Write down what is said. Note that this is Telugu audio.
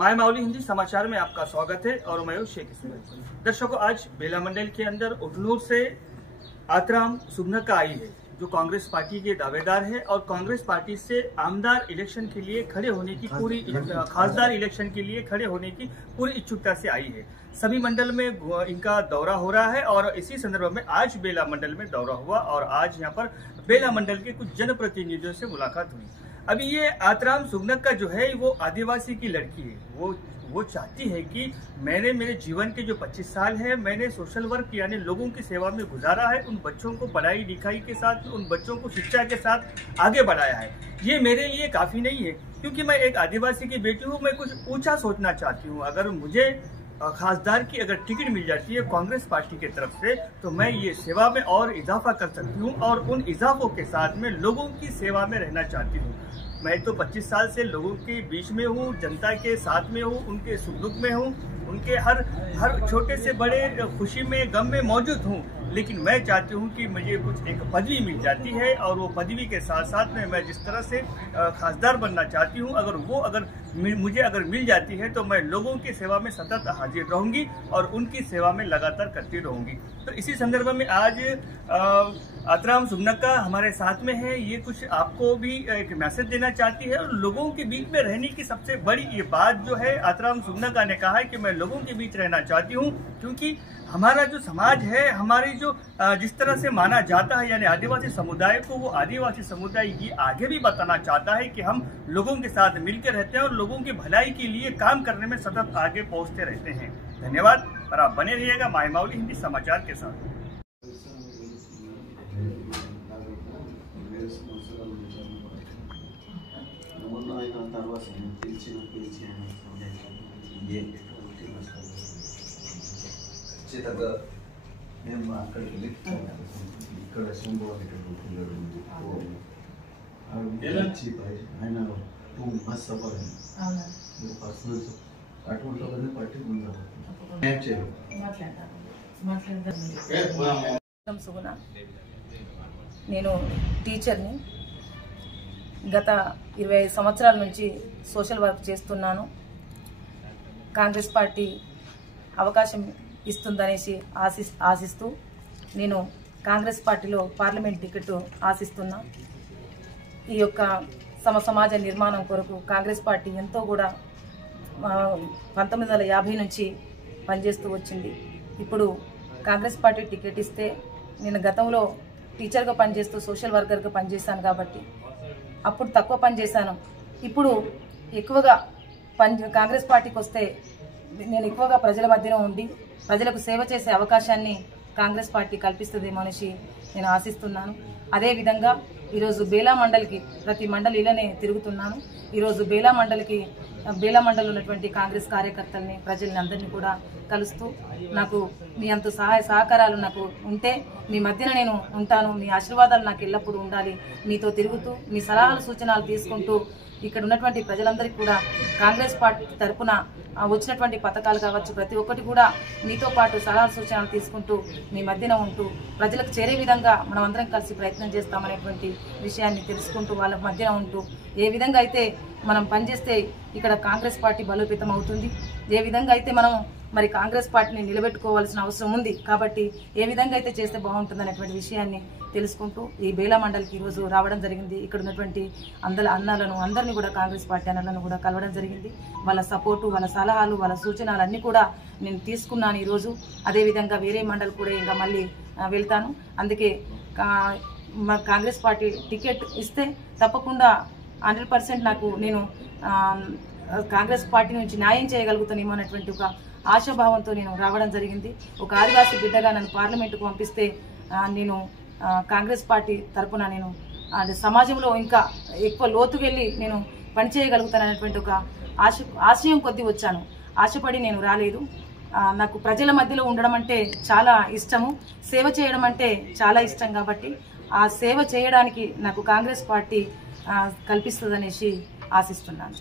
माय माउली हिंदी समाचार में आपका स्वागत है और मैं शेख इसमाइल। दर्शकों, आज बेला मंडल के अंदर उटनूर से आतराम सुगनक्का आई है, जो कांग्रेस पार्टी के दावेदार है और कांग्रेस पार्टी से आमदार इलेक्शन के लिए खड़े होने की पूरी खासदार इलेक्शन के लिए खड़े होने की पूरी इच्छुकता से आई है। सभी मंडल में इनका दौरा हो रहा है और इसी संदर्भ में आज बेला मंडल में दौरा हुआ और आज यहाँ पर बेला मंडल के कुछ जनप्रतिनिधियों से मुलाकात हुई। अभी ये आतराम सुगनक्का जो है वो आदिवासी की लड़की है। वो चाहती है कि मैंने मेरे जीवन के जो 25 साल है मैंने सोशल वर्क यानी लोगों की सेवा में गुजारा है। उन बच्चों को पढ़ाई लिखाई के साथ, उन बच्चों को शिक्षा के साथ आगे बढ़ाया है। ये मेरे लिए काफ़ी नहीं है, क्योंकि मैं एक आदिवासी की बेटी हूँ। मैं कुछ ऊंचा सोचना चाहती हूँ। अगर मुझे खासदार की अगर टिकट मिल जाती है कांग्रेस पार्टी की तरफ से, तो मैं ये सेवा में और इजाफा कर सकती हूँ और उन इजाफों के साथ में लोगों की सेवा में रहना चाहती हूँ। मैं तो 25 साल से लोगों के बीच में हूँ, जनता के साथ में हूँ, उनके सुख दुख में हूँ, उनके हर छोटे से बड़े खुशी में गम में मौजूद हूँ। लेकिन मैं चाहती हूँ कि मुझे कुछ एक पदवी मिल जाती है और वो पदवी के साथ साथ में मैं जिस तरह से खासदार बनना चाहती हूँ, अगर मुझे मिल जाती है तो मैं लोगों की सेवा में सतत हाजिर रहूँगी और उनकी सेवा में लगातार करती रहूँगी। तो इसी संदर्भ में आज आतराम सुगनक्का हमारे साथ में है। ये कुछ आपको भी एक मैसेज देना चाहती है और लोगों के बीच में रहने की सबसे बड़ी ये बात जो है, आतराम सुगनक्का ने कहा है कि मैं लोगों के बीच रहना चाहती हूँ, क्योंकि हमारा जो समाज है, हमारी जो जिस तरह से माना जाता है यानी आदिवासी समुदाय को, वो आदिवासी समुदाय ये आगे भी बताना चाहता है कि हम लोगों के साथ मिलकर रहते हैं और लोगों की भलाई के लिए काम करने में सतत आगे पहुंचते रहते हैं। धन्यवाद और आप बने रहिएगा माय माउली हिंदी समाचार के साथ। మేము అక్కడికి ఇక్కడ ఆయన మస్తు సఫర్ పర్సనల్ అటువంటి వాళ్ళని పట్టి సుగుణ, నేను టీచర్ని. గత 25 సంవత్సరాల నుంచి సోషల్ వర్క్ చేస్తున్నాను. కాంగ్రెస్ పార్టీ అవకాశం ఇస్తుందనేసి ఆశిస్తూ నేను కాంగ్రెస్ పార్టీలో పార్లమెంట్ టికెట్ ఆశిస్తున్నా. ఈ యొక్క సమాజ నిర్మాణం కొరకు కాంగ్రెస్ పార్టీ ఎంతో కూడా 1950 నుంచి పనిచేస్తూ వచ్చింది. ఇప్పుడు కాంగ్రెస్ పార్టీ టికెట్ ఇస్తే, నేను గతంలో టీచర్గా పనిచేస్తూ సోషల్ వర్కర్గా పనిచేశాను కాబట్టి అప్పుడు తక్కువ పనిచేశాను. ఇప్పుడు ఎక్కువగా కాంగ్రెస్ పార్టీకి వస్తే నేను ఎక్కువగా ప్రజల మధ్యలో ఉండి ప్రజలకు సేవ చేసే అవకాశాన్ని కాంగ్రెస్ పార్టీ కల్పిస్తుందేమో అనేసి నేను ఆశిస్తున్నాను. అదేవిధంగా ఈరోజు బేలా మండలికి ప్రతి మండలిలోనే తిరుగుతున్నాను. ఈరోజు బేలా మండలి ఉన్నటువంటి కాంగ్రెస్ కార్యకర్తల్ని, ప్రజల్ని అందరినీ కూడా కలుస్తూ, నాకు మీ అంత సహాయ సహకారాలు నాకు ఉంటే మీ మధ్యన నేను ఉంటాను, మీ ఆశీర్వాదాలు నాకు ఎల్లప్పుడూ ఉండాలి, మీతో తిరుగుతూ మీ సలహాలు సూచనలు తీసుకుంటూ ఇక్కడ ఉన్నటువంటి ప్రజలందరికీ కూడా కాంగ్రెస్ పార్టీ తరఫున వచ్చినటువంటి పథకాలు కావచ్చు, ప్రతి ఒక్కటి కూడా మీతో పాటు సలహా సూచనలు తీసుకుంటూ మీ మధ్యన ఉంటూ ప్రజలకు చేరే విధంగా మనం అందరం కలిసి ప్రయత్నం చేస్తామనేటువంటి విషయాన్ని తెలుసుకుంటూ వాళ్ళ మధ్యన ఉంటూ ఏ విధంగా అయితే మనం పనిచేస్తే ఇక్కడ కాంగ్రెస్ పార్టీ బలోపేతం అవుతుంది, ఏ విధంగా అయితే మనం మరి కాంగ్రెస్ పార్టీని నిలబెట్టుకోవాల్సిన అవసరం ఉంది కాబట్టి ఏ విధంగా అయితే చేస్తే బాగుంటుంది అనేటువంటి విషయాన్ని తెలుసుకుంటూ ఈ బేలా మండలికి ఈరోజు రావడం జరిగింది. ఇక్కడ ఉన్నటువంటి అందరినీ కూడా కాంగ్రెస్ పార్టీ అన్నలను కూడా కలవడం జరిగింది. వాళ్ళ సపోర్టు, వాళ్ళ సలహాలు, వాళ్ళ సూచనలు అన్నీ కూడా నేను తీసుకున్నాను ఈరోజు. అదేవిధంగా వేరే మండలి కూడా ఇంకా మళ్ళీ వెళ్తాను. అందుకే కాంగ్రెస్ పార్టీ టికెట్ ఇస్తే తప్పకుండా 100% నేను కాంగ్రెస్ పార్టీ నుంచి న్యాయం చేయగలుగుతానేమో అనేటువంటి ఒక ఆశాభావంతో నేను రావడం జరిగింది. ఒక ఆదివాసీ బిడ్డగా నన్ను పార్లమెంటుకు పంపిస్తే నేను కాంగ్రెస్ పార్టీ తరఫున నేను సమాజంలో ఇంకా ఎక్కువ లోతుకు వెళ్ళి నేను పనిచేయగలుగుతాననేటువంటి ఒక ఆశయం కొద్దీ వచ్చాను. ఆశపడి నేను రాలేదు. నాకు ప్రజల మధ్యలో ఉండడం అంటే చాలా ఇష్టము, సేవ చేయడం అంటే చాలా ఇష్టం కాబట్టి ఆ సేవ చేయడానికి నాకు కాంగ్రెస్ పార్టీ కల్పిస్తుందనేసి ఆశిస్తున్నాను.